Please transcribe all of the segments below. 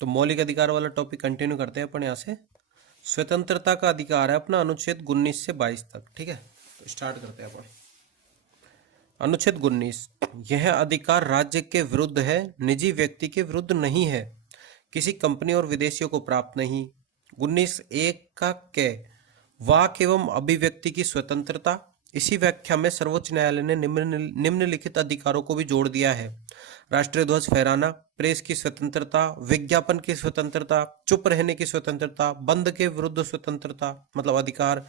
तो मौलिक अधिकार वाला टॉपिक कंटिन्यू करते हैं अपन यहाँ से। स्वतंत्रता का अधिकार है अपना अनुच्छेद 19 से 22 तक। ठीक है, तो स्टार्ट करते हैं अपन। अनुच्छेद 19, यह अधिकार राज्य के विरुद्ध है, निजी व्यक्ति के विरुद्ध नहीं है, किसी कंपनी और विदेशियों को प्राप्त नहीं। 19(1) का कै वाक एवं अभिव्यक्ति की स्वतंत्रता। इसी व्याख्या में सर्वोच्च न्यायालय ने निम्नलिखित अधिकारों को भी जोड़ दिया है: राष्ट्रीय ध्वज फहराना, प्रेस की स्वतंत्रता, विज्ञापन की स्वतंत्रता, चुप रहने की स्वतंत्रता, बंद के विरुद्ध स्वतंत्रता मतलब अधिकार,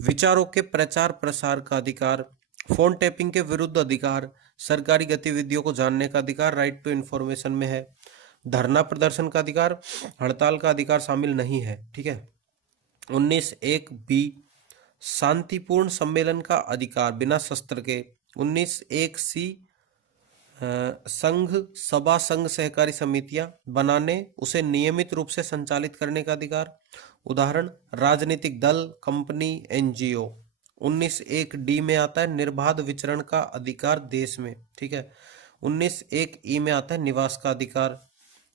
विचारों के प्रचार प्रसार का अधिकार, फोन टैपिंग के विरुद्ध अधिकार, सरकारी गतिविधियों को जानने का अधिकार राइट टू इंफॉर्मेशन में है, धरना प्रदर्शन का अधिकार, हड़ताल का अधिकार शामिल नहीं है। ठीक है। 19(1)(b), शांतिपूर्ण सम्मेलन का अधिकार बिना शस्त्र के। 19(1)(c), संघ सभा संघ सहकारी समितियां बनाने, उसे नियमित रूप से संचालित करने का अधिकार। उदाहरण राजनीतिक दल, कंपनी, एनजीओ। 19(1)(d) में आता है निर्बाध विचरण का अधिकार देश में। ठीक है। 19(1)(e) में आता है निवास का अधिकार।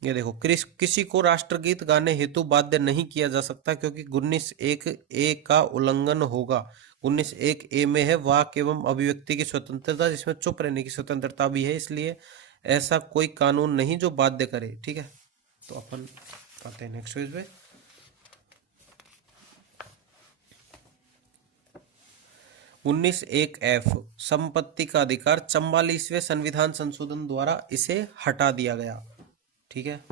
ये देखो, किसी को राष्ट्रगीत गाने हेतु बाध्य नहीं किया जा सकता क्योंकि 19(1)(a) का उल्लंघन होगा। 19(1)(a) में है वाक एवं अभिव्यक्ति की स्वतंत्रता, जिसमें चुप रहने की स्वतंत्रता भी है, इसलिए ऐसा कोई कानून नहीं जो बाध्य करे। ठीक है, तो अपन आते हैं नेक्स्ट पेज पे। 19(1)(f), संपत्ति का अधिकार। 44वें संविधान संशोधन द्वारा इसे हटा दिया गया। ठीक है।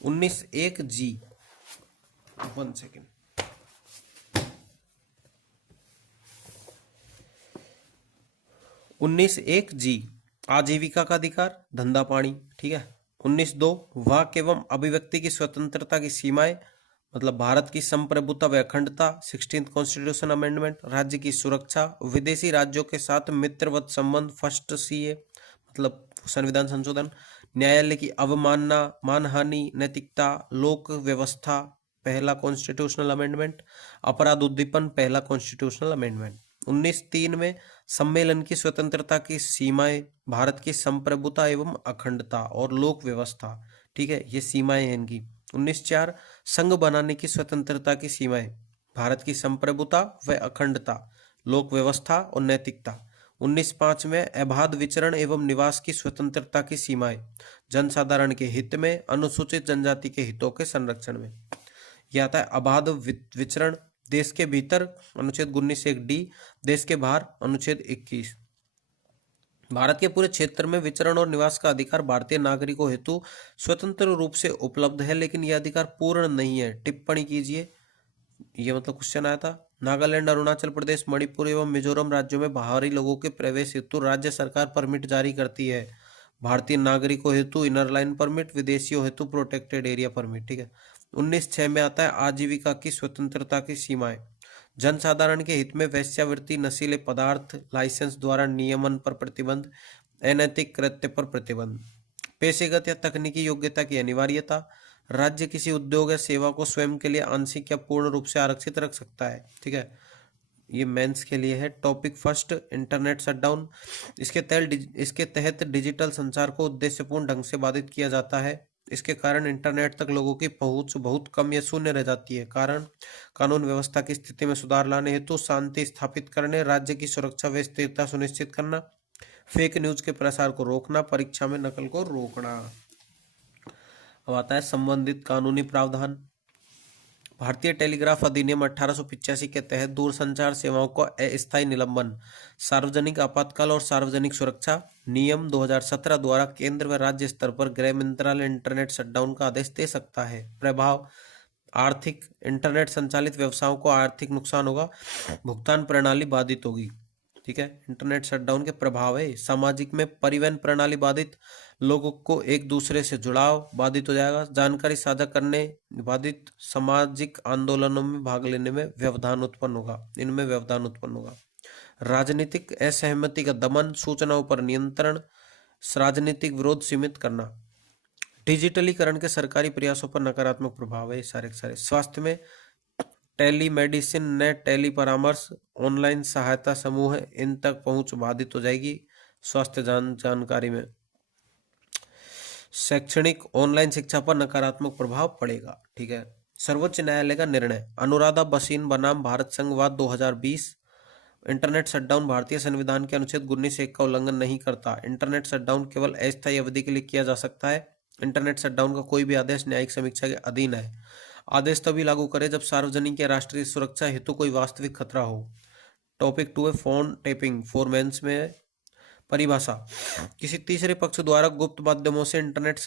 19(1)(g), 1 second. 19(1)(g), आजीविका का अधिकार, धंधा पानी। ठीक है। 19(2), वाक एवं अभिव्यक्ति की स्वतंत्रता की सीमाएं मतलब भारत की संप्रभुता व अखंडता, 16th कॉन्स्टिट्यूशन अमेंडमेंट, राज्य की सुरक्षा, विदेशी राज्यों के साथ मित्रवत संबंध, फर्स्ट सीए मतलब संविधान संशोधन, न्यायालय की अवमानना, मानहानि, नैतिकता, लोक व्यवस्था, पहला कॉन्स्टिट्यूशनल अमेंडमेंट, अपराध उद्दीपन, पहला कॉन्स्टिट्यूशनल अमेंडमेंट। 19(3) में सम्मेलन की स्वतंत्रता की सीमाएं, भारत की संप्रभुता एवं अखंडता और लोक व्यवस्था। ठीक है, ये सीमाएं हैं इनकी। 19(4) संघ बनाने की स्वतंत्रता की सीमाएं, भारत की संप्रभुता व अखंडता, लोक व्यवस्था और नैतिकता। 19(5) में अबाध विचरण एवं निवास की स्वतंत्रता की सीमाएं, जनसाधारण के हित में, अनुसूचित जनजाति के हितों के संरक्षण में। यह आता है अबाध विचरण, देश के भीतर अनुच्छेद 19(1)(d), देश के बाहर अनुच्छेद 21। भारत के पूरे क्षेत्र में विचरण और निवास का अधिकार भारतीय नागरिकों हेतु स्वतंत्र रूप से उपलब्ध है, लेकिन यह अधिकार पूर्ण नहीं है। टिप्पणी कीजिए। ये मतलब क्वेश्चन आया था। नागालैंड, अरुणाचल प्रदेश, मणिपुर एवं मिजोरम राज्यों में बाहरी लोगों के प्रवेश हेतु राज्य सरकार परमिट जारी करती है। भारतीय नागरिकों हेतु इनर लाइन परमिट, विदेशियों हेतु प्रोटेक्टेड एरिया परमिट। ठीक है। 19(6) में आता है आजीविका की स्वतंत्रता की सीमाएं, जनसाधारण के हित में वेश्यावृत्ति, नशीले पदार्थ लाइसेंस द्वारा नियमन पर प्रतिबंध, अनैतिक कृत्य पर प्रतिबंध, पेशेगत या तकनीकी योग्यता की अनिवार्यता, राज्य किसी उद्योग या सेवा को स्वयं के लिए आंशिक या पूर्ण रूप से आरक्षित रख सकता है। ठीक है, ये मेंस के लिए है। Topic first, internet shutdown. इसके तहत डिजिटल संचार को उद्देश्यपूर्ण ढंग से बाधित किया जाता है। इसके कारण इंटरनेट तक लोगों की पहुंच बहुत कम या शून्य रह जाती है। कारण कानून व्यवस्था की स्थिति में सुधार लाने हेतु शांति स्थापित करने, राज्य की सुरक्षा व स्थिरता सुनिश्चित करना, फेक न्यूज के प्रसार को रोकना, परीक्षा में नकल को रोकना। अब आता है संबंधित कानूनी प्रावधान। भारतीय टेलीग्राफ अधिनियम 1885 के तहत दूरसंचार सेवाओं का अस्थायी निलंबन, सार्वजनिक आपातकाल और सार्वजनिक सुरक्षा नियम 2017 द्वारा केंद्र व राज्य स्तर पर गृह मंत्रालय इंटरनेट शटडाउन का आदेश दे सकता है। प्रभाव, आर्थिक, इंटरनेट संचालित व्यवसायों को आर्थिक नुकसान होगा, भुगतान प्रणाली बाधित होगी। ठीक है, इंटरनेट शटडाउन के प्रभाव है। सामाजिक में परिवहन प्रणाली बाधित, लोगों को एक दूसरे से जुड़ाव बाधित हो जाएगा, जानकारी साझा करने बाधित, सामाजिक आंदोलनों में भाग लेने में व्यवधान उत्पन्न होगा, इनमें व्यवधान उत्पन्न होगा। राजनीतिक असहमति का दमन, सूचनाओं पर नियंत्रण, राजनीतिक विरोध सीमित करना। डिजिटलीकरण के सरकारी प्रयासों पर नकारात्मक प्रभाव है सारे सारे। स्वास्थ्य में टेली मेडिसिन, नेट टेली परामर्श, ऑनलाइन सहायता समूह है, इन तक पहुंच बाधित हो जाएगी स्वास्थ्य जानकारी में। शैक्षणिक ऑनलाइन शिक्षा पर नकारात्मक प्रभाव पड़ेगा। ठीक है। सर्वोच्च न्यायालय का निर्णय, अनुराधा बसीन बनाम भारत संघवाद 2020। इंटरनेट शटडाउन भारतीय संविधान के अनुच्छेद 19(1) का उल्लंघन नहीं करता। इंटरनेट शटडाउन केवल अस्थायी अवधि के लिए किया जा सकता है। इंटरनेट शटडाउन का कोई भी आदेश न्यायिक समीक्षा के अधीन है। आदेश तभी लागू करें जब सार्वजनिक या राष्ट्रीय सुरक्षा हेतु कोई वास्तविक खतरा हो। टॉपिक 2 है फोन टैपिंग फॉर मेंस में परिभाषा, किसी तीसरे पक्ष द्वारा गुप्त माध्यमों से इंटरनेट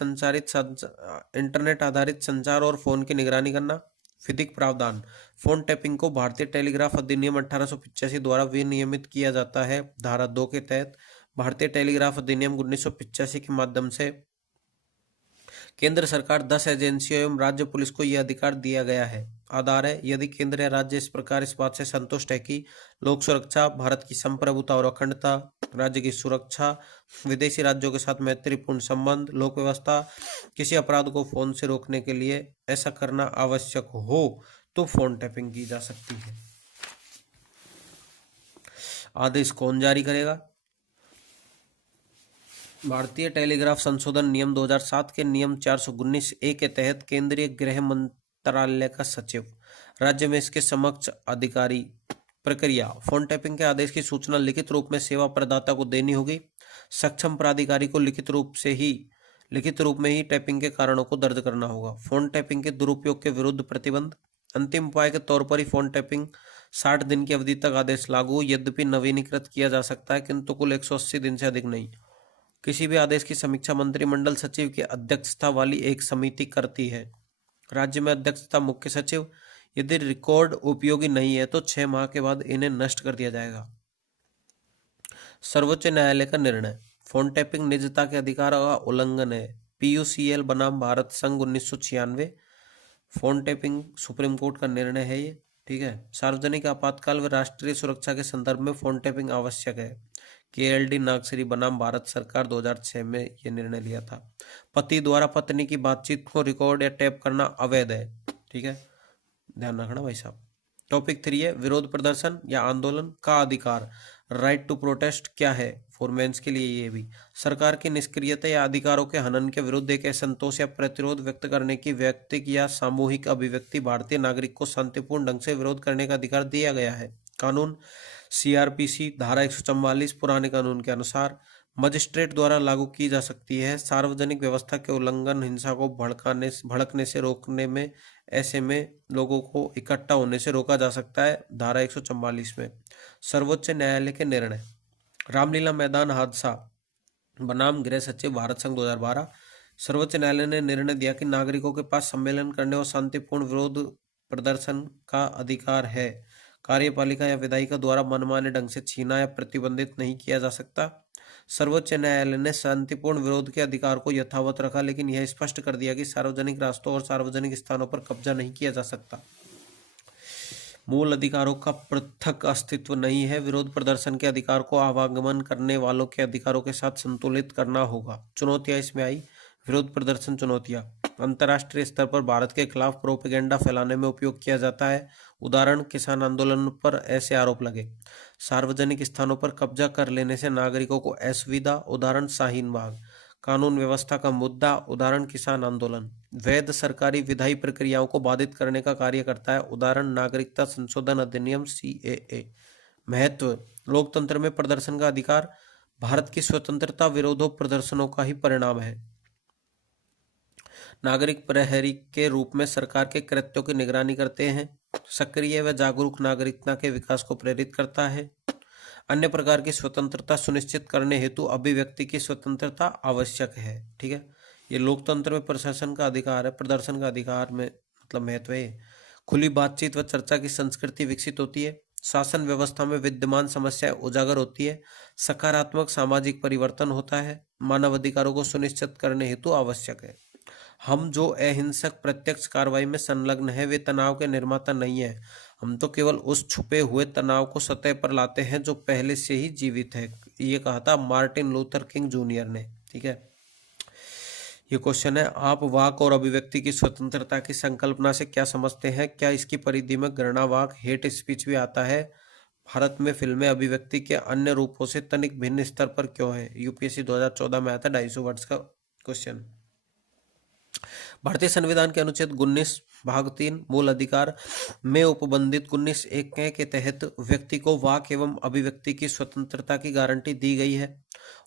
आधारित संचार और फोन की निगरानी करना। विधिक प्रावधान, फोन टैपिंग को भारतीय टेलीग्राफ अधिनियम 1885 द्वारा विनियमित किया जाता है। धारा 2 के तहत भारतीय टेलीग्राफ अधिनियम 1985 के माध्यम से केंद्र सरकार 10 एजेंसियों एवं राज्य पुलिस को यह अधिकार दिया गया है। आधार है, यदि केंद्र या राज्य इस प्रकार इस बात से संतुष्ट है कि लोक सुरक्षा, भारत की संप्रभुता और अखंडता, राज्य की सुरक्षा, विदेशी राज्यों के साथ मैत्रीपूर्ण संबंध, लोक व्यवस्था, किसी अपराध को फोन से रोकने के लिए ऐसा करना आवश्यक हो तो फोन टैपिंग की जा सकती है। आदेश कौन जारी करेगा? भारतीय टेलीग्राफ संशोधन नियम 2007 के नियम 419(a) के तहत केंद्रीय गृह मंत्रालय का सचिव, राज्य में इसके समक्ष अधिकारी। प्रक्रिया, फोन टैपिंग के आदेश की सूचना लिखित रूप में सेवा प्रदाता को देनी होगी। सक्षम प्राधिकारी को लिखित रूप में ही टैपिंग के कारणों को दर्ज करना होगा। फोन टैपिंग के दुरुपयोग के विरुद्ध प्रतिबंध, अंतिम उपाय के तौर पर ही फोन टैपिंग 60 दिन की अवधि तक आदेश लागू, यद्यपि नवीनीकृत किया जा सकता है, किंतु कुल 180 दिन से अधिक नहीं। किसी भी आदेश की समीक्षा मंत्रिमंडल सचिव की अध्यक्षता वाली एक समिति करती है। राज्य में अध्यक्षता मुख्य सचिव। यदि रिकॉर्ड उपयोगी नहीं है तो 6 माह के बाद इन्हें नष्ट कर दिया जाएगा। सर्वोच्च न्यायालय का निर्णय, फोन टैपिंग निजता के अधिकार का उल्लंघन है। PUCL बनाम भारत संघ 1996। फोन टैपिंग सुप्रीम कोर्ट का निर्णय है ये। ठीक है। सार्वजनिक आपातकाल व राष्ट्रीय सुरक्षा के संदर्भ में फोन टैपिंग आवश्यक है। KLD नागश्री बनाम भारत सरकार 2006 में यह निर्णय लिया था। पति द्वारा पत्नी की बातचीत को रिकॉर्ड या टैप करना अवैध है। ठीक है, ध्यान रखना भाई साहब। टॉपिक 3 है विरोध प्रदर्शन या आंदोलन का अधिकार, राइट टू प्रोटेस्ट क्या है फॉर मेंस के लिए। ये भी सरकार की निष्क्रियता या अधिकारों के हनन के विरुद्ध एक असंतोष या प्रतिरोध व्यक्त करने की व्यक्तिगत या सामूहिक अभिव्यक्ति भारतीय नागरिक को शांतिपूर्ण ढंग से विरोध करने का अधिकार दिया गया है। कानून CRPC धारा 144 पुराने कानून के अनुसार मजिस्ट्रेट द्वारा लागू की जा सकती है। सार्वजनिक व्यवस्था के उल्लंघन, हिंसा को भड़कने से रोकने में, ऐसे में लोगों को इकट्ठा होने से रोका जा सकता है, धारा 144 में। सर्वोच्च न्यायालय के निर्णय, रामलीला मैदान हादसा बनाम गृह सचिव भारत संघ 2012। सर्वोच्च न्यायालय ने निर्णय दिया कि नागरिकों के पास सम्मेलन करने और शांतिपूर्ण विरोध प्रदर्शन का अधिकार है। कार्यपालिका या विधायिका द्वारा मनमाने ढंग से छीना या प्रतिबंधित नहीं किया जा सकता। सर्वोच्च न्यायालय ने शांतिपूर्ण विरोध के अधिकार को यथावत रखा, लेकिन यह स्पष्ट कर दिया कि सार्वजनिक रास्तों और सार्वजनिक स्थानों पर कब्जा नहीं किया जा सकता। मूल अधिकारों का पृथक अस्तित्व नहीं है। विरोध प्रदर्शन के अधिकार को आवागमन करने वालों के अधिकारों के साथ संतुलित करना होगा। चुनौतियां इसमें आई। विरोध प्रदर्शन चुनौतियां, अंतर्राष्ट्रीय स्तर पर भारत के खिलाफ प्रोपेगेंडा फैलाने में उपयोग किया जाता है। उदाहरण, किसान आंदोलन पर ऐसे आरोप लगे। सार्वजनिक स्थानों पर कब्जा कर लेने से नागरिकों को असुविधा, उदाहरण शाहीन बाग। कानून व्यवस्था का मुद्दा, उदाहरण किसान आंदोलन। वैध सरकारी विधायी प्रक्रियाओं को बाधित करने का कार्य करता है, उदाहरण नागरिकता संशोधन अधिनियम CAA। महत्व, लोकतंत्र में प्रदर्शन का अधिकार भारत की स्वतंत्रता विरोधों प्रदर्शनों का ही परिणाम है। नागरिक प्रहरी के रूप में सरकार के कृत्यों की निगरानी करते हैं। सक्रिय व जागरूक नागरिकता के विकास को प्रेरित करता है। अन्य प्रकार की स्वतंत्रता सुनिश्चित करने हेतु अभिव्यक्ति की स्वतंत्रता आवश्यक है। ठीक है, ये लोकतंत्र में प्रशासन का अधिकार है, प्रदर्शन का अधिकार में मतलब महत्व है। खुली बातचीत व चर्चा की संस्कृति विकसित होती है। शासन व्यवस्था में विद्यमान समस्याएं उजागर होती है। सकारात्मक सामाजिक परिवर्तन होता है। मानव अधिकारों को सुनिश्चित करने हेतु आवश्यक है। हम जो अहिंसक प्रत्यक्ष कार्रवाई में संलग्न है वे तनाव के निर्माता नहीं है। हम तो केवल उस छुपे हुए तनाव को सतह पर लाते हैं जो पहले से ही जीवित है। ये कहा था मार्टिन लूथर किंग जूनियर ने। ठीक है, ये क्वेश्चन है, आप वाक और अभिव्यक्ति की स्वतंत्रता की संकल्पना से क्या समझते हैं? क्या इसकी परिधि में घृणा वाक, हेट स्पीच भी आता है? भारत में फिल्में अभिव्यक्ति के अन्य रूपों से तनिक भिन्न स्तर पर क्यों है? UPSC 2014 में आया था 250 वर्ड्स का क्वेश्चन। भारतीय संविधान के अनुच्छेद 19 भाग 3 मूल अधिकार में उपबंधित 19(1) के तहत व्यक्ति को वाक एवं अभिव्यक्ति की स्वतंत्रता की गारंटी दी गई है।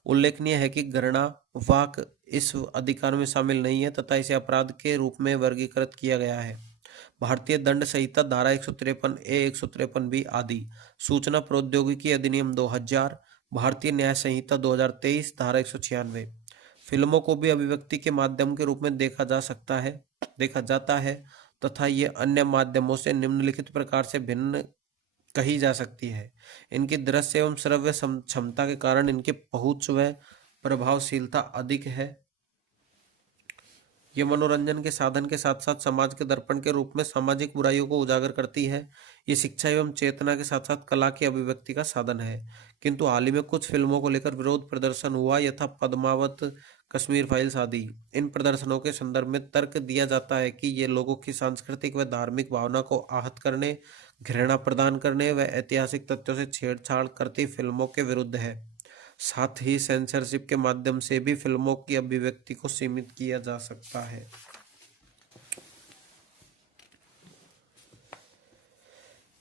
उल्लेखनीय है कि गणना वाक इस अधिकार में शामिल नहीं है तथा इसे अपराध के रूप में वर्गीकृत किया गया है। भारतीय दंड संहिता धारा 153A 153B आदि, सूचना प्रौद्योगिकी अधिनियम 2000, भारतीय न्याय संहिता 2023 धारा 196। फिल्मों को भी अभिव्यक्ति के माध्यम के रूप में देखा जाता है तथा ये अन्य माध्यमों से निम्नलिखित प्रकार से भिन्न कही जा सकती है। इनकी दृश्य एवं श्रव्य क्षमता के कारण इनकी पहुंच व प्रभावशीलता अधिक है। ये मनोरंजन के साधन के साथ साथ समाज के दर्पण के रूप में सामाजिक बुराइयों को उजागर करती है। ये शिक्षा एवं चेतना के साथ साथ कला की अभिव्यक्ति का साधन है। किंतु हाल ही में कुछ फिल्मों को लेकर विरोध प्रदर्शन हुआ, यथा पद्मावत, कश्मीर फाइल्स आदि। इन प्रदर्शनों के संदर्भ में तर्क दिया जाता है कि ये लोगों की सांस्कृतिक व धार्मिक भावना को आहत करने, घृणा प्रदान करने व ऐतिहासिक तथ्यों से छेड़छाड़ करती फिल्मों के विरुद्ध है। साथ ही सेंसरशिप के माध्यम से भी फिल्मों की अभिव्यक्ति को सीमित किया जा सकता है।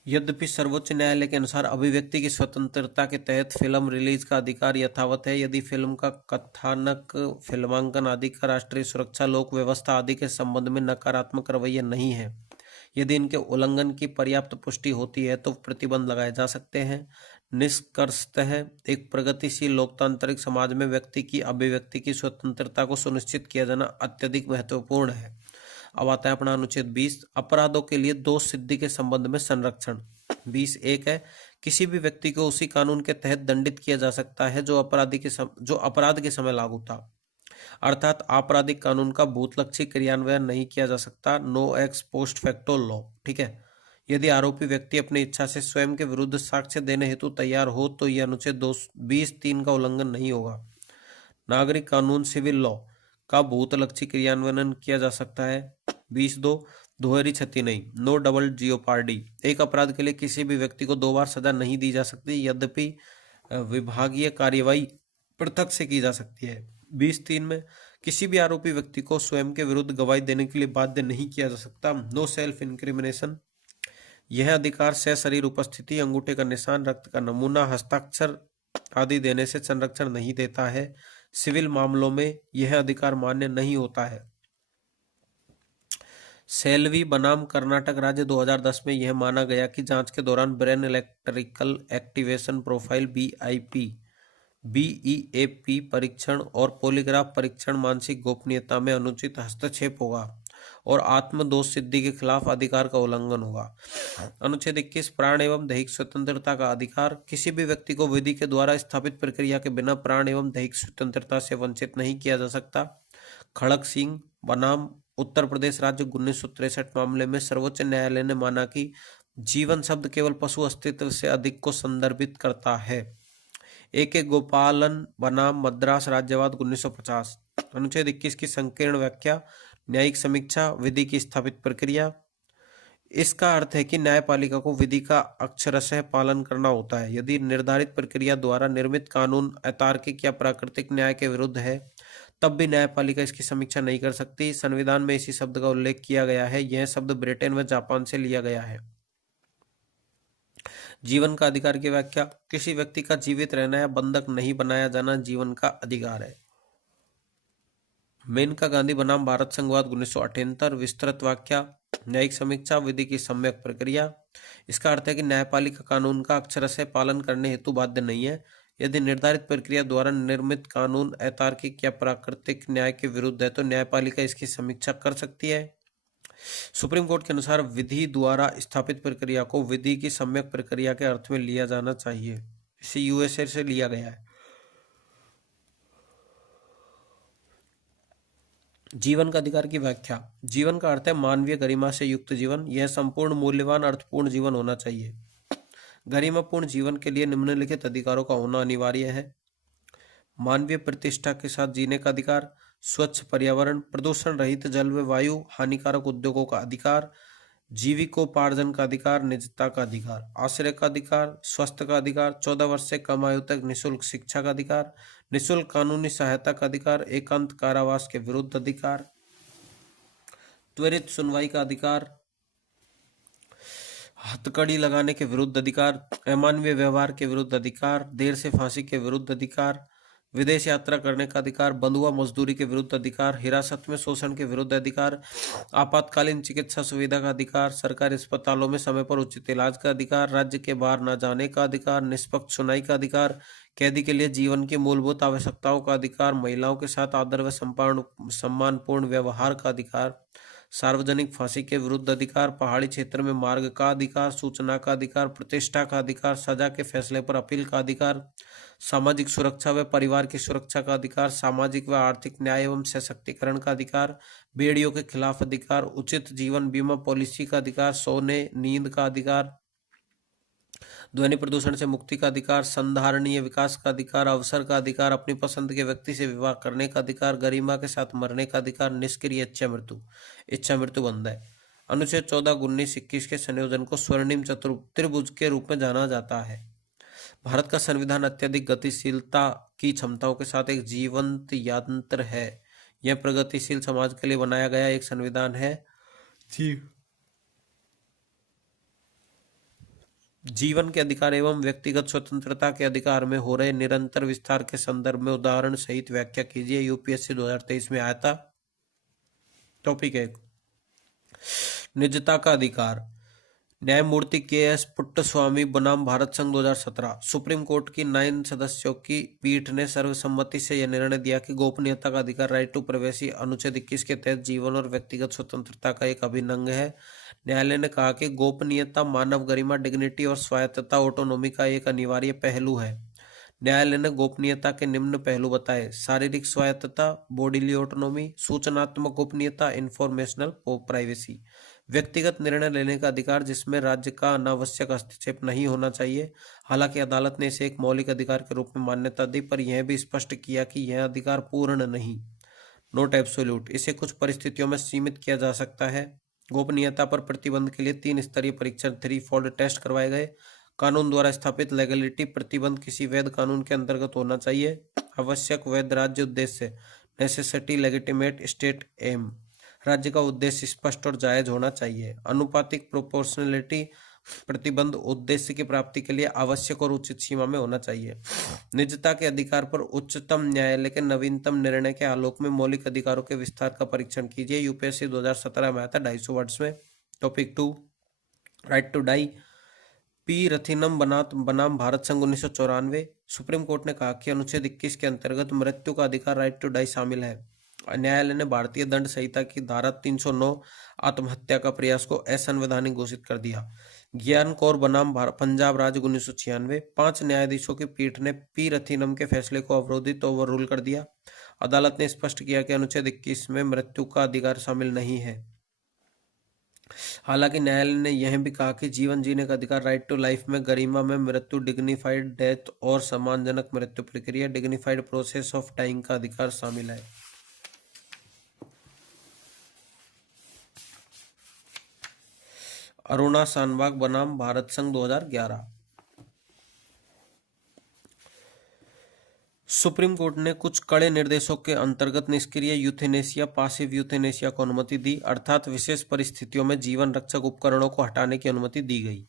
यद्यपि सर्वोच्च न्यायालय के अनुसार अभिव्यक्ति की स्वतंत्रता के तहत फिल्म रिलीज का अधिकार यथावत है यदि फिल्म का कथानक, फिल्मांकन आदि का राष्ट्रीय सुरक्षा, लोक व्यवस्था आदि के संबंध में नकारात्मक रवैया नहीं है। यदि इनके उल्लंघन की पर्याप्त पुष्टि होती है तो प्रतिबंध लगाए जा सकते हैं। निष्कर्षतः एक प्रगतिशील लोकतांत्रिक समाज में व्यक्ति की अभिव्यक्ति की स्वतंत्रता को सुनिश्चित किया जाना अत्यधिक महत्वपूर्ण है। अब आता है अपना अनुच्छेद 20, अपराधों के लिए दोष सिद्धि के संबंध में संरक्षण। 20(1) है, किसी भी व्यक्ति को उसी कानून के तहत दंडित किया जा सकता है जो अपराध के समय लागू था। अर्थात आपराधिक कानून का भूतलक्षी क्रियान्वयन नहीं किया जा सकता। No ex post facto law. ठीक है, यदि आरोपी व्यक्ति अपनी इच्छा से स्वयं के विरुद्ध साक्ष्य देने हेतु तैयार हो तो यह अनुच्छेद 20(3) का उल्लंघन नहीं होगा। नागरिक कानून सिविल लॉ का भूतलक्षी क्रियान्वयन किया जा सकता है। 20(2) दोहरी क्षति नहीं, नो डबल जियोपार्डी। एक अपराध के लिए किसी भी व्यक्ति को 2 बार सजा नहीं दी जा सकती, यद्यपि विभागीय कार्यवाही पृथक से की जा सकती है। 20(3) में किसी भी आरोपी व्यक्ति को स्वयं के विरुद्ध गवाही देने के लिए बाध्य नहीं किया जा सकता। No self incrimination. यह अधिकार सशरीर उपस्थिति, अंगूठे का निशान, रक्त का नमूना, हस्ताक्षर आदि देने से संरक्षण नहीं देता है। सिविल मामलों में यह अधिकार मान्य नहीं होता है। सेल्वी बनाम कर्नाटक राज्य 2010 में यह माना गया कि जांच के दौरान brain electrical activation profile BEAP परीक्षण और पॉलीग्राफ परीक्षण मानसिक गोपनीयता में अनुचित हस्तक्षेप होगा और आत्मदोष सिद्धि के खिलाफ अधिकार का उल्लंघन होगा। अनुच्छेद 21, प्राण एवं दैहिक स्वतंत्रता का अधिकार। किसी भी व्यक्ति को विधि के द्वारा स्थापित प्रक्रिया के बिना प्राण एवं दैहिक स्वतंत्रता से वंचित नहीं किया जा सकता। खड़क सिंह बनाम उत्तर प्रदेश राज्य 1963 मामले में सर्वोच्च न्यायालय ने माना कि जीवन शब्द केवल पशु अस्तित्व से अधिक को संदर्भित करता है। AK गोपालन बनाम मद्रास राज्यवाद 1950। अनुच्छेद 21 की संकीर्ण व्याख्या, न्यायिक समीक्षा, विधि की स्थापित प्रक्रिया। इसका अर्थ है कि न्यायपालिका को विधि का अक्षरशः पालन करना होता है। यदि निर्धारित प्रक्रिया द्वारा निर्मित कानून अतार्किक या प्राकृतिक न्याय के विरुद्ध है तब भी न्यायपालिका इसकी समीक्षा नहीं कर सकती। संविधान में इसी शब्द का उल्लेख किया गया है। यह शब्द ब्रिटेन व जापान से लिया गया है। जीवन का अधिकार की व्याख्या, किसी व्यक्ति का जीवित रहना या बंधक नहीं बनाया जाना जीवन का अधिकार है। मेनका गांधी बनाम भारत संघवाद 1978। विस्तृत व्याख्या, न्यायिक समीक्षा, विधि की सम्यक प्रक्रिया। इसका अर्थ है कि न्यायपालिका कानून का अक्षरशः पालन करने हेतु बाध्य नहीं है। यदि निर्धारित प्रक्रिया द्वारा निर्मित कानून अतार्किक या प्राकृतिक न्याय के विरुद्ध है तो न्यायपालिका इसकी समीक्षा कर सकती है। सुप्रीम कोर्ट के अनुसार विधि द्वारा स्थापित प्रक्रिया को विधि की सम्यक प्रक्रिया के अर्थ में लिया जाना चाहिए। इसे USA से लिया गया है। जीवन का अधिकार की व्याख्या, जीवन का अर्थ है मानवीय गरिमा से युक्त जीवन। यह संपूर्ण मूल्यवान अर्थपूर्ण जीवन होना चाहिए। गरिमापूर्ण जीवन के लिए निम्नलिखित अधिकारों का होना अनिवार्य है। मानवीय प्रतिष्ठा के साथ जीने का अधिकार, स्वच्छ पर्यावरण, प्रदूषण रहित जल व वायु, हानिकारक उद्योगों का अधिकार, जीविकोपार्जन का अधिकार, निजता का अधिकार, आश्रय का अधिकार, स्वास्थ्य का अधिकार, 14 वर्ष से कम आयु तक निःशुल्क शिक्षा का अधिकार, निःशुल्क कानूनी सहायता का अधिकार, एकांत कारावास के विरुद्ध अधिकार। त्वरित सुनवाई का अधिकार, हथकड़ी लगाने के विरुद्ध अधिकार, अमानवीय व्यवहार के विरुद्ध अधिकार, देर से फांसी के विरुद्ध अधिकार, विदेश यात्रा करने का अधिकार, बंधुआ मजदूरी के विरुद्ध अधिकार, हिरासत में शोषण के विरुद्ध अधिकार, आपातकालीन चिकित्सा सुविधा का अधिकार, सरकारी अस्पतालों में समय पर उचित इलाज का अधिकार, राज्य के बाहर न जाने का अधिकार, निष्पक्ष सुनवाई का अधिकार, कैदी के लिए जीवन की मूलभूत आवश्यकताओं का अधिकार, महिलाओं के साथ आदर व सम्मानपूर्ण व्यवहार का अधिकार, सार्वजनिक फांसी के विरुद्ध अधिकार, पहाड़ी क्षेत्र में मार्ग का अधिकार, सूचना का अधिकार, प्रतिष्ठा का अधिकार, सजा के फैसले पर अपील का अधिकार, सामाजिक सुरक्षा व परिवार की सुरक्षा का अधिकार, सामाजिक व आर्थिक न्याय एवं सशक्तिकरण का अधिकार, बेड़ियों के खिलाफ अधिकार, उचित जीवन बीमा पॉलिसी का अधिकार, सोने नींद का अधिकार, ध्वनि प्रदूषण से मुक्ति का अधिकार, संधारणीय विकास का अधिकार, अवसर का अधिकार, अपनी पसंद के व्यक्ति से विवाह करने का अधिकार, गरिमा के साथ मरने का अधिकार, निष्क्रिय इच्छा मृत्यु बंद है। अनुच्छेद 14, 19, 21 के संयोजन को स्वर्णिम त्रिभुज के रूप में जाना जाता है। भारत का संविधान अत्यधिक गतिशीलता की क्षमताओं के साथ एक जीवंत यंत्र है। यह प्रगतिशील समाज के लिए बनाया गया एक संविधान है। जीवन के अधिकार एवं व्यक्तिगत स्वतंत्रता के अधिकार में हो रहे निरंतर विस्तार के संदर्भ में उदाहरण सहित व्याख्या कीजिए। यूपीएससी 2023 में आया था। टॉपिक 1, निजता का अधिकार। न्यायमूर्ति के.एस. पुट्टस्वामी बनाम भारत संघ 2017। सुप्रीम कोर्ट की 9 सदस्यों की पीठ ने सर्वसम्मति से यह निर्णय दिया कि गोपनीयता का अधिकार राइट टू प्राइवेसी अनुच्छेद 21 के तहत जीवन और व्यक्तिगत स्वतंत्रता का एक अभिन्न अंग है। न्यायालय ने कहा कि गोपनीयता मानव गरिमा, डिग्निटी और स्वायत्तता ऑटोनॉमी का एक अनिवार्य पहलू है। न्यायालय ने गोपनीयता के निम्न पहलू बताए: शारीरिक स्वायत्तता, बॉडीली ऑटोनॉमी, सूचनात्मक गोपनीयता, इंफॉर्मेशनल प्राइवेसी, व्यक्तिगत निर्णय लेने का अधिकार जिसमें राज्य का अनावश्यक हस्तक्षेप नहीं होना चाहिए। हालांकि अदालत ने इसे एक मौलिक अधिकार के रूप में मान्यता दी, पर यह भी स्पष्ट किया कि यह अधिकार पूर्ण नहीं, नॉट एब्सोल्यूट, इसे कुछ परिस्थितियों में सीमित किया जा सकता है। गोपनीयता पर प्रतिबंध के लिए 3 स्तरीय परीक्षण 3-fold टेस्ट करवाए गए। कानून द्वारा स्थापित लेगलिटी प्रतिबंध किसी वैध कानून के अंतर्गत होना चाहिए। आवश्यक वैध राज्य उद्देश्य, नेसेसिटी लेजिटिमेट स्टेट एम, राज्य का उद्देश्य स्पष्ट और जायज होना चाहिए। अनुपातिक प्रोपोर्शनलिटी प्रतिबंध उद्देश्य की प्राप्ति के लिए आवश्यक और उचित सीमा में होना चाहिए। निजता के अधिकार पर उच्चतम न्यायालय के नवीनतम निर्णय के आलोक में मौलिक अधिकारों के विस्तार का परीक्षण कीजिए। यूपीएससी 2017 में आया था 250 वर्ड्स में। Topic 2, right to die. P Rathinam बनाम भारत संघ 1994। सुप्रीम कोर्ट ने कहा कि अनुच्छेद 21 के अंतर्गत मृत्यु का अधिकार राइट टू डाई शामिल है। न्यायालय ने भारतीय दंड संहिता की धारा 309 आत्महत्या का प्रयास को असंवैधानिक घोषित कर दिया। ज्ञान कौर बनाम पंजाब राज्य 1996। 5 न्यायाधीशों की पीठ ने पी रथिनम के फैसले को अवरोधित ओवररूल कर दिया। अदालत ने स्पष्ट किया कि अनुच्छेद 21 में मृत्यु का अधिकार शामिल नहीं है। हालांकि न्यायालय ने यह भी कहा कि जीवन जीने का अधिकार, राइट टू लाइफ में गरिमा में मृत्यु, डिग्निफाइड डेथ और सम्मानजनक मृत्यु प्रक्रिया, डिग्निफाइड प्रोसेस ऑफ डाइंग का अधिकार शामिल है। अरुणा शानबाग बनाम भारत संघ 2011। सुप्रीम कोर्ट ने कुछ कड़े निर्देशों के अंतर्गत निष्क्रिय यूथेनेसिया, पासिव यूथेनेसिया को अनुमति दी, अर्थात विशेष परिस्थितियों में जीवन रक्षक उपकरणों को हटाने की अनुमति दी गई।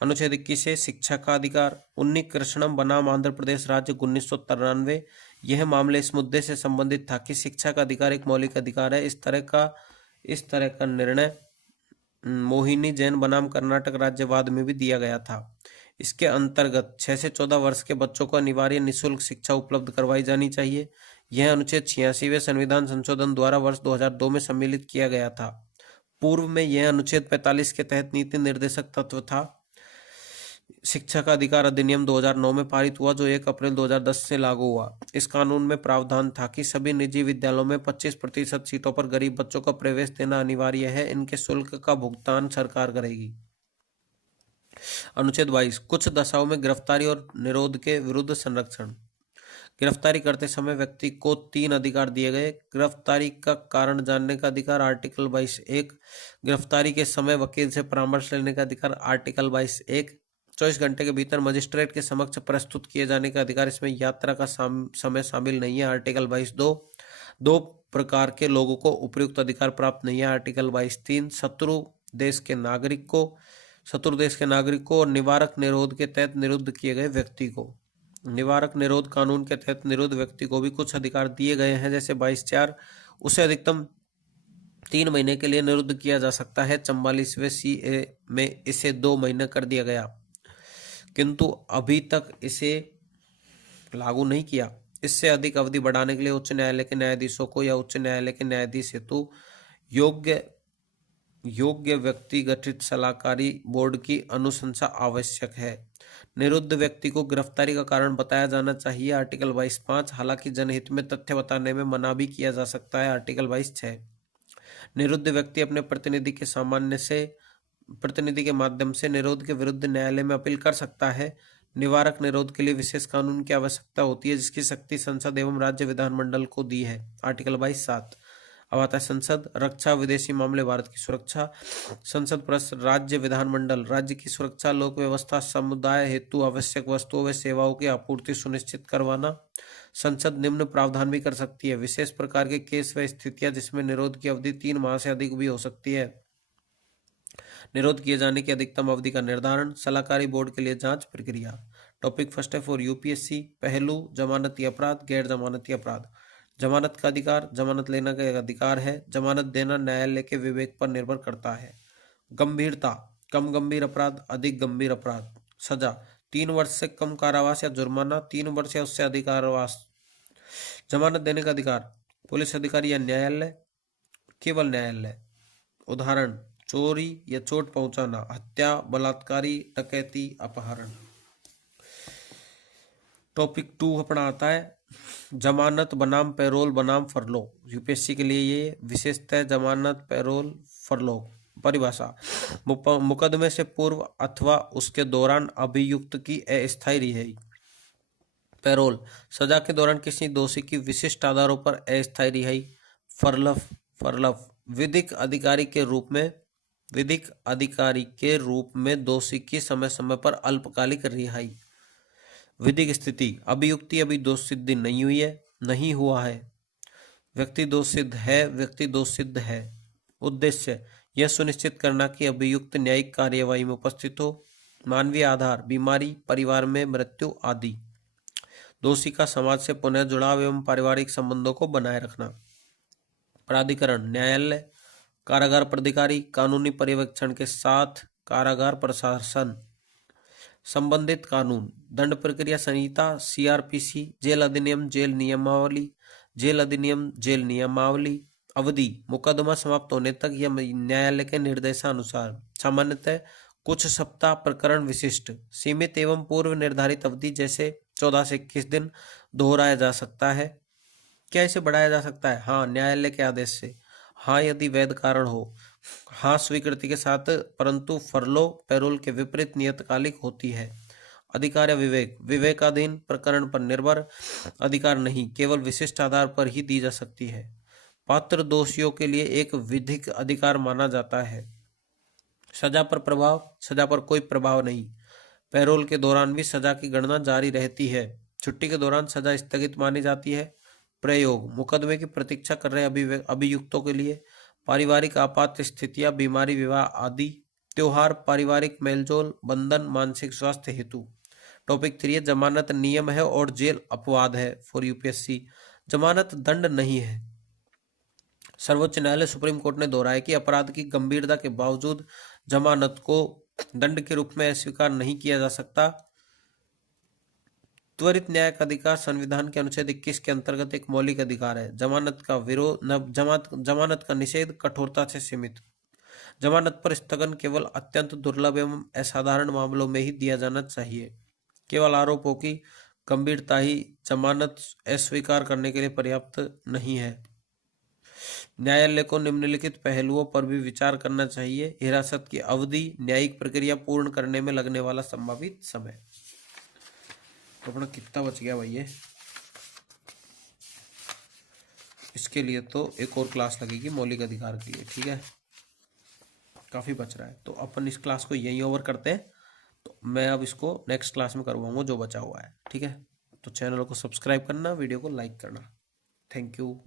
अनुच्छेद 21 से शिक्षा का अधिकार। उन्नी कृष्णम बनाम आंध्र प्रदेश राज्य 1993। यह मामले इस मुद्दे से संबंधित था कि शिक्षा का अधिकार एक मौलिक अधिकार है। इस तरह का निर्णय मोहिनी जैन बनाम कर्नाटक राज्यवाद में भी दिया गया था। इसके अंतर्गत 6 से 14 वर्ष के बच्चों को अनिवार्य निःशुल्क शिक्षा उपलब्ध करवाई जानी चाहिए। यह अनुच्छेद 86वें संविधान संशोधन द्वारा वर्ष 2002 में सम्मिलित किया गया था। पूर्व में यह अनुच्छेद 45 के तहत नीति निर्देशक तत्व था। शिक्षा का अधिकार अधिनियम 2009 में पारित हुआ, जो 1 अप्रैल 2010 से लागू हुआ। इस कानून में प्रावधान था कि सभी निजी विद्यालयों में 25% सीटों पर गरीब बच्चों का प्रवेश देना अनिवार्य है। इनके शुल्क का भुगतान सरकार करेगी। अनुच्छेद 22, कुछ दशाओं में गिरफ्तारी और निरोध के विरुद्ध संरक्षण। गिरफ्तारी करते समय व्यक्ति को 3 अधिकार दिए गए। गिरफ्तारी का कारण जानने का अधिकार, आर्टिकल 22(1)। गिरफ्तारी के समय वकील से परामर्श लेने का अधिकार, आर्टिकल 22(1). 24 घंटे के भीतर मजिस्ट्रेट के समक्ष प्रस्तुत किए जाने का अधिकार, इसमें यात्रा का समय शामिल नहीं है, आर्टिकल 22(2). दो प्रकार के लोगों को उपयुक्त अधिकार प्राप्त नहीं है, आर्टिकल 22(3), शत्रु देश के नागरिक को और निवारक निरोध के तहत निरुद्ध किए गए व्यक्ति को। निवारक निरोध कानून के तहत निरुद्ध व्यक्ति को भी कुछ अधिकार दिए गए हैं, जैसे 22(4), उसे अधिकतम 3 महीने के लिए निरुद्ध किया जा सकता है। 44वें CA में इसे 2 महीने कर दिया गया, किंतु अभी तक इसे लागू नहीं किया। इससे अधिक अवधि बढ़ाने के लिए उच्च न्यायालय के न्यायाधीशों को या उच्च न्यायालय के न्यायाधीश हेतु योग्य व्यक्ति गठित सलाहकारी बोर्ड की अनुशंसा आवश्यक है। निरुद्ध व्यक्ति को गिरफ्तारी का कारण बताया जाना चाहिए, आर्टिकल 22(5). हालांकि जनहित में तथ्य बताने में मना भी किया जा सकता है, आर्टिकल 22(6). निरुद्ध व्यक्ति अपने प्रतिनिधि के माध्यम से निरोध के विरुद्ध न्यायालय में अपील कर सकता है। निवारक निरोध के लिए विशेष कानून की आवश्यकता होती है, जिसकी शक्ति संसद एवं राज्य विधानमंडल को दी है, आर्टिकल 22(7). अब आता है संसद, रक्षा, विदेशी मामले, भारत की सुरक्षा। संसद प्लस राज्य विधानमंडल, राज्य की सुरक्षा, लोक व्यवस्था, समुदाय हेतु आवश्यक वस्तुओं व सेवाओं की आपूर्ति सुनिश्चित करवाना। संसद निम्न प्रावधान भी कर सकती है: विशेष प्रकार के केस व स्थितियां जिसमें निरोध की अवधि 3 माह से अधिक भी हो सकती है, निरोध किए जाने की अधिकतम अवधि का निर्धारण, सलाहकारी बोर्ड के लिए जांच प्रक्रिया। टॉपिक फर्स्ट है फॉर यूपीएससी। पहलू, जमानती अपराध, गैर जमानती अपराध। जमानत का अधिकार, जमानत लेने का एक अधिकार है। जमानत देना न्यायालय के विवेक पर निर्भर करता है। गंभीरता, कम गंभीर अपराध, अधिक गंभीर अपराध। सजा, 3 वर्ष से कम कारावास या जुर्माना, 3 वर्ष या उससे अधिक कारावास। जमानत देने का अधिकार, पुलिस अधिकारी या न्यायालय, केवल न्यायालय। उदाहरण, चोरी या चोट पहुंचाना, हत्या, बलात्कारी, डकैती, अपहरण। टॉपिक 2 अपना आता है जमानत बनाम पैरोल बनाम फरलो। यूपीएससी के लिए ये विशेषतः जमानत, पैरोल, फरलो। परिभाषा, मुकदमे से पूर्व अथवा उसके दौरान अभियुक्त की अस्थायी रिहाई। पैरोल, सजा के दौरान किसी दोषी की विशिष्ट आधारों पर अस्थायी रिहाई। फरलफ, विधिक अधिकारी के रूप में दोषी की समय समय पर अल्पकालिक रिहाई। विधिक स्थिति, अभियुक्ति अभी दोष सिद्ध नहीं हुई है, नहीं हुआ है। व्यक्ति दोष सिद्ध है। उद्देश्य, यह सुनिश्चित करना कि अभियुक्त न्यायिक कार्यवाही में उपस्थित हो। मानवीय आधार, बीमारी, परिवार में मृत्यु आदि। दोषी का समाज से पुनः जुड़ाव एवं पारिवारिक संबंधों को बनाए रखना। प्राधिकरण, न्यायालय, कारागार प्राधिकारी, कानूनी पर्यवेक्षण के साथ कारागार प्रशासन। संबंधित कानून, दंड प्रक्रिया संहिता, CRPC, जेल अधिनियम, जेल नियमावली। अवधि, मुकदमा समाप्त होने तक या न्यायालय के निर्देशानुसार, सामान्यतः कुछ सप्ताह, प्रकरण विशिष्ट। सीमित एवं पूर्व निर्धारित अवधि, जैसे 14 से 21 दिन, दोहराया जा सकता है। क्या इसे बढ़ाया जा सकता है? हाँ, न्यायालय के आदेश से। हाँ, यदि वैध कारण हो। हाँ, स्वीकृति के साथ, परंतु फरलो पैरोल के विपरीत नियतकालिक होती है। अधिकार या विवेकाधीन, प्रकरण पर निर्भर, अधिकार नहीं, केवल विशिष्ट आधार पर ही दी जा सकती है। पात्र दोषियों के लिए एक विधिक अधिकार माना जाता है। सजा पर कोई प्रभाव नहीं। पैरोल के दौरान भी सजा की गणना जारी रहती है। छुट्टी के दौरान सजा स्थगित मानी जाती है। प्रयोग, मुकदमे की प्रतीक्षा कर रहे अभियुक्तों के लिए। पारिवारिक आपात स्थितियां, बीमारी, विवाह आदि। त्योहार, पारिवारिक मेलजोल, बंधन, मानसिक स्वास्थ्य हेतु। टॉपिक 3 है जमानत नियम है और जेल अपवाद है फॉर यूपीएससी। जमानत दंड नहीं है। सर्वोच्च न्यायालय, सुप्रीम कोर्ट ने दोहराया कि अपराध की गंभीरता के बावजूद जमानत को दंड के रूप में अस्वीकार नहीं किया जा सकता। त्वरित न्याय का अधिकार संविधान के अनुच्छेद 21 के अंतर्गत एक मौलिक अधिकार है। जमानत का निषेध कठोरता से सीमित। जमानत पर स्थगन केवल अत्यंत दुर्लभ एवं असाधारण मामलों में ही दिया जाना चाहिए। केवल आरोपों की गंभीरता ही जमानत अस्वीकार करने के लिए पर्याप्त नहीं है। न्यायालय को निम्नलिखित पहलुओं पर भी विचार करना चाहिए: हिरासत की अवधि, न्यायिक प्रक्रिया पूर्ण करने में लगने वाला संभावित समय। तो अपना कितना बच गया भाई? इसके लिए तो एक और क्लास लगेगी मौलिक अधिकार के लिए, ठीक है? काफी बच रहा है, तो अपन इस क्लास को यहीं ओवर करते हैं। तो मैं अब इसको नेक्स्ट क्लास में करवाऊंगा जो बचा हुआ है, ठीक है? तो चैनल को सब्सक्राइब करना, वीडियो को लाइक करना। Thank you.